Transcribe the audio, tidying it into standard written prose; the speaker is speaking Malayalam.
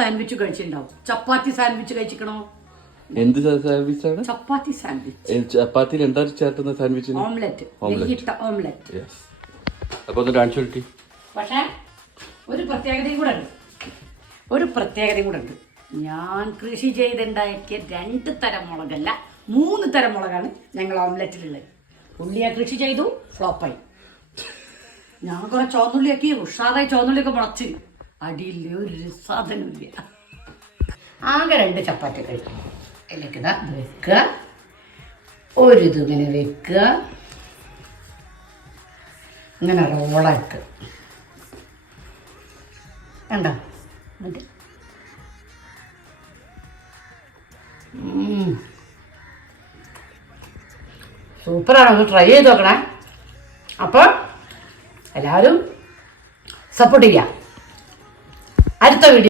സാൻഡ്വിച്ച് കഴിച്ചിട്ടുണ്ടാവും. ചപ്പാത്തി സാൻഡ്വിച്ച് കഴിച്ചിക്കണോ? എന്ത് സാൻഡ്വിച്ച് ആണ്? ചപ്പാത്തി സാൻഡ്വിച്ച്. ചപ്പാത്തിയിൽ എന്താ ചേർത്തുന്ന സാൻഡ്വിച്ചിന്? ഓംലെറ്റ്. നെയ്യിട്ട ഓംലെറ്റ്. അപ്പൊ ഒന്ന് കാണിച്ചു കൊടുത്തി. പക്ഷേ ഒരു പ്രത്യേകതയും കൂടെ ഉണ്ട്. ഞാൻ കൃഷി ചെയ്തുണ്ടാക്കിയ 2 തരം മുളകല്ല 3 തരം മുളകാണ് ഞങ്ങൾ ഓംലെറ്റിലുള്ളത്. ഉള്ളിയാ കൃഷി ചെയ്തു, ഫ്ലോപ്പായി. ഞാൻ കുറെ ചുവന്നുള്ളിയാക്കി, ഉഷാറായി ചുവന്നുള്ളിയൊക്കെ മുളച്ച് അടിയിൽ ഒരു സാധനമില്ല. ആകെ 2 ചപ്പാത്തി കഴിക്കും. അതിലേക്ക് ഇത് വെക്കുക, ഇങ്ങനെ വെക്കുക, ഇങ്ങനെ റോളാക്കുക. കണ്ടോ? എന്നിട്ട് സൂപ്പറാണ്. ഒന്ന് ട്രൈ ചെയ്ത് നോക്കണേ. അപ്പോൾ എല്ലാവരും സപ്പോർട്ട് ചെയ്യാം. അടുത്ത വീഡിയോ